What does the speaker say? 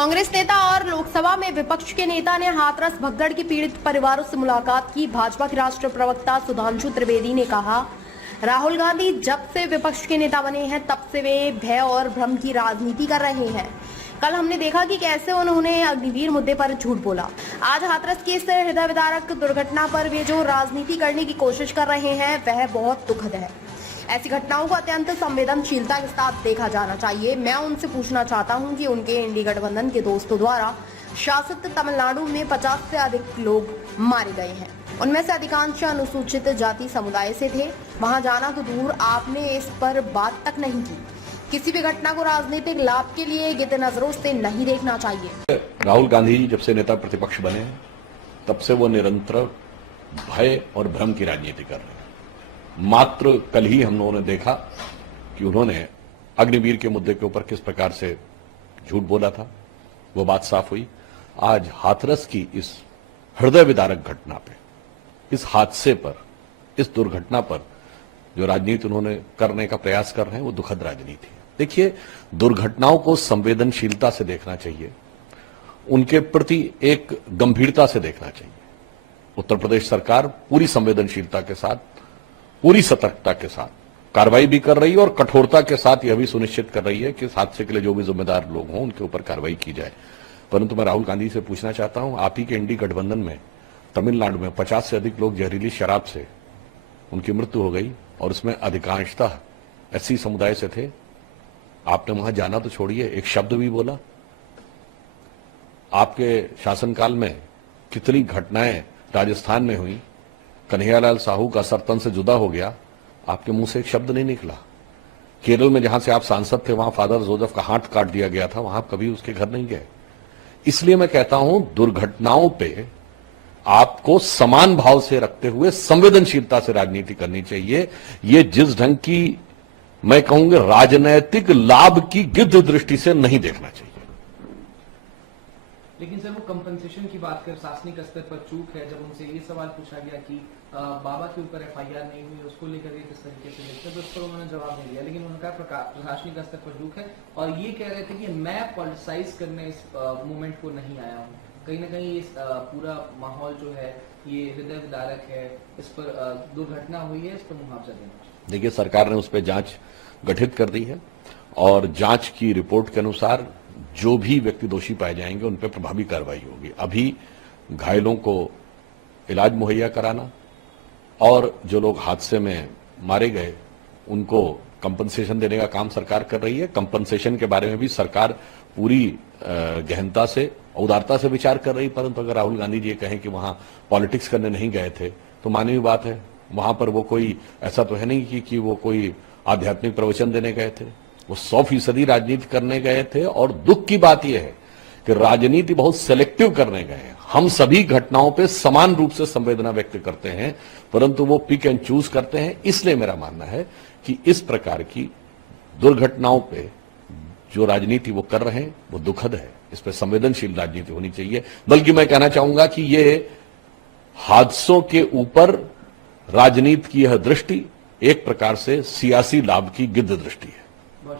कांग्रेस नेता और लोकसभा में विपक्ष के नेता ने हाथरस भगदड़ की पीड़ित परिवारों से मुलाकात की। भाजपा के राष्ट्रीय प्रवक्ता सुधांशु त्रिवेदी ने कहा, राहुल गांधी जब से विपक्ष के नेता बने हैं तब से वे भय और भ्रम की राजनीति कर रहे हैं। कल हमने देखा कि कैसे उन्होंने अग्निवीर मुद्दे पर झूठ बोला। आज हाथरस की इस हृदय विदारक दुर्घटना पर वे जो राजनीति करने की कोशिश कर रहे हैं वह बहुत दुखद है। ऐसी घटनाओं को अत्यंत संवेदनशीलता के साथ देखा जाना चाहिए। मैं उनसे पूछना चाहता हूं कि उनके इंडी गठबंधन के दोस्तों द्वारा शासित तमिलनाडु में 50 से अधिक लोग मारे गए हैं। उनमें से अधिकांश अनुसूचित जाति समुदाय से थे। वहां जाना तो दूर, आपने इस पर बात तक नहीं की। किसी भी घटना को राजनीतिक लाभ के लिए गिद्ध नजरों से नहीं देखना चाहिए। राहुल गांधी जी जब से नेता प्रतिपक्ष बने तब से वो निरंतर भय और भ्रम की राजनीति कर रहे हैं। मात्र कल ही हम लोगों ने देखा कि उन्होंने अग्निवीर के मुद्दे के ऊपर किस प्रकार से झूठ बोला था, वो बात साफ हुई। आज हाथरस की इस हृदय विदारक घटना पे, इस हादसे पर, इस दुर्घटना पर जो राजनीति उन्होंने करने का प्रयास कर रहे हैं वो दुखद राजनीति है। देखिए, दुर्घटनाओं को संवेदनशीलता से देखना चाहिए, उनके प्रति एक गंभीरता से देखना चाहिए। उत्तर प्रदेश सरकार पूरी संवेदनशीलता के साथ, पूरी सतर्कता के साथ कार्रवाई भी कर रही है और कठोरता के साथ यह भी सुनिश्चित कर रही है कि इस हादसे के लिए जो भी जिम्मेदार लोग हों उनके ऊपर कार्रवाई की जाए। परंतु मैं राहुल गांधी से पूछना चाहता हूं, आप ही के इंडी गठबंधन में तमिलनाडु में 50 से अधिक लोग जहरीली शराब से उनकी मृत्यु हो गई और उसमें अधिकांशतः एससी समुदाय से थे। आपने वहां जाना तो छोड़िए, एक शब्द भी बोला? आपके शासनकाल में कितनी घटनाएं राजस्थान में हुई, कन्हैयालाल साहू का सरतन से जुदा हो गया, आपके मुंह से एक शब्द नहीं निकला। केरल में जहां से आप सांसद थे वहां फादर जोसेफ का हाथ काट दिया गया था, वहां आप कभी उसके घर नहीं गए। इसलिए मैं कहता हूं, दुर्घटनाओं पे आपको समान भाव से रखते हुए संवेदनशीलता से राजनीति करनी चाहिए। ये जिस ढंग की मैं कहूंगा राजनैतिक लाभ की गिद्ध दृष्टि से नहीं देखना चाहिए। लेकिन सर, वो कंपनसेशन की बात कर, प्रशासनिक स्तर पर चूक है। जब उनसे ये सवाल पूछा गया कि बाबा के ऊपर एफआईआर नहीं हुई, उसको लेकर के किस तरीके से देखते, तो उस पर उन्होंने जवाब नहीं दिया। लेकिन उन्होंने कहा प्रशासनिक स्तर पर चूक है और ये कह रहे थे कि मैं पॉलिटिसाइज करने इस मूवमेंट को नहीं आया हूँ। कहीं ना कहीं इस पूरा माहौल जो है ये हृदय विदारक है, इस पर दुर्घटना हुई है, इस पर मुआवजा देना। देखिए, सरकार ने उस पर जांच गठित कर दी है और जांच की रिपोर्ट के अनुसार जो भी व्यक्ति दोषी पाए जाएंगे उन पर प्रभावी कार्रवाई होगी। अभी घायलों को इलाज मुहैया कराना और जो लोग हादसे में मारे गए उनको कंपनसेशन देने का काम सरकार कर रही है। कंपनसेशन के बारे में भी सरकार पूरी गहनता से, उदारता से विचार कर रही। परंतु अगर राहुल गांधी जी कहें कि वहां पॉलिटिक्स करने नहीं गए थे तो मानवीय बात है। वहां पर वो कोई ऐसा तो है नहीं कि वो कोई आध्यात्मिक प्रवचन देने गए थे, वो 100% राजनीति करने गए थे। और दुख की बात यह है कि राजनीति बहुत सेलेक्टिव करने गए हैं। हम सभी घटनाओं पे समान रूप से संवेदना व्यक्त करते हैं, परंतु वो पिक एंड चूज करते हैं। इसलिए मेरा मानना है कि इस प्रकार की दुर्घटनाओं पे जो राजनीति वो कर रहे हैं वो दुखद है। इस पे संवेदनशील राजनीति होनी चाहिए। बल्कि मैं कहना चाहूंगा कि ये हादसों के ऊपर राजनीति की यह दृष्टि एक प्रकार से सियासी लाभ की गिद्ध दृष्टि है।